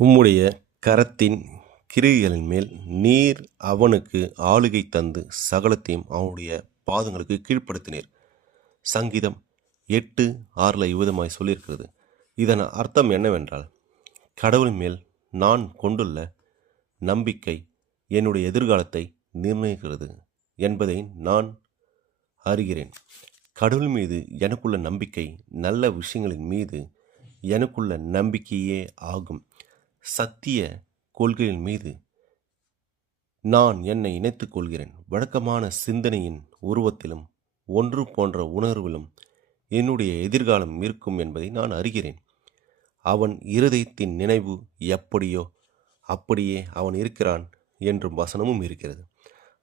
உம்முடைய கரத்தின் கிரியைகளின் மேல் நீர் அவனுக்கு ஆளுகை தந்து சகலத்தையும் அவனுடைய பாதங்களுக்கு கீழ்ப்படுத்தினீர். சங்கீதம் 8:6 இவ்விதமாய் சொல்லியிருக்கிறது. இதன் அர்த்தம் என்னவென்றால், கடவுள் மேல் நான் கொண்டுள்ள நம்பிக்கை என்னுடைய எதிர்காலத்தை நிர்ணயிக்கிறது என்பதை நான் அறிகிறேன். கடவுள் மீது எனக்குள்ள நம்பிக்கை நல்ல விஷயங்களின் மீது எனக்குள்ள நம்பிக்கையே ஆகும். சத்திய கொள்கையின் மீது நான் என்னை இணைத்துக் கொள்கிறேன். வழக்கமான சிந்தனையின் உருவத்திலும் ஒன்று போன்ற உணர்விலும் என்னுடைய எதிர்காலம் இருக்கும் என்பதை நான் அறிகிறேன். அவன் இருதயத்தின் நினைவு எப்படியோ அப்படியே அவன் இருக்கிறான் என்றும் வசனமும் இருக்கிறது.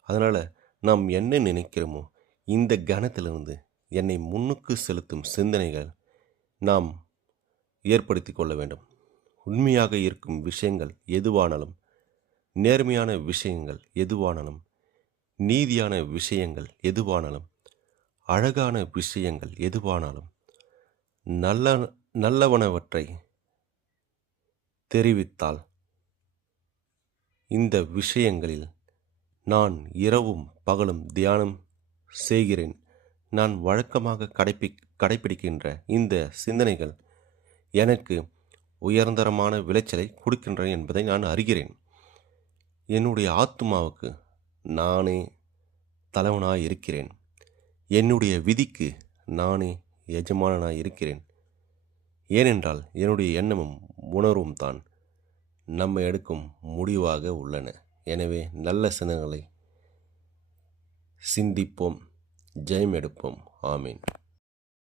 அதனால் நாம் என்ன நினைக்கிறோமோ இந்த கணத்திலிருந்து என்னை முன்னுக்கு செலுத்தும் சிந்தனைகள் நாம் ஏற்படுத்தி கொள்ள வேண்டும். உண்மையாக இருக்கும் விஷயங்கள் எதுவானாலும், நேர்மையான விஷயங்கள் எதுவானாலும், நீதியான விஷயங்கள் எதுவானாலும், அழகான விஷயங்கள் எதுவானாலும், நல்லவனவற்றை தெரிவித்தால், இந்த விஷயங்களில் நான் இரவும் பகலும் தியானம் செய்கிறேன். நான் வழக்கமாக கடைப்பிடிக்கின்ற இந்த சிந்தனைகள் எனக்கு உயர்ந்தரமான விளைச்சலை கொடுக்கின்றன என்பதை நான் அறிகிறேன். என்னுடைய ஆத்துமாவுக்கு நானே தலைவனாய் இருக்கிறேன். என்னுடைய விதிக்கு நானே எஜமானனாய் இருக்கிறேன். ஏனென்றால் என்னுடைய எண்ணமும் உணர்வும் தான் நம்மை எடுக்கும் முடிவாக உள்ளன. எனவே நல்ல சிந்தனைகளை சிந்திப்போம், ஜெயம் எடுப்போம். ஆமீன்.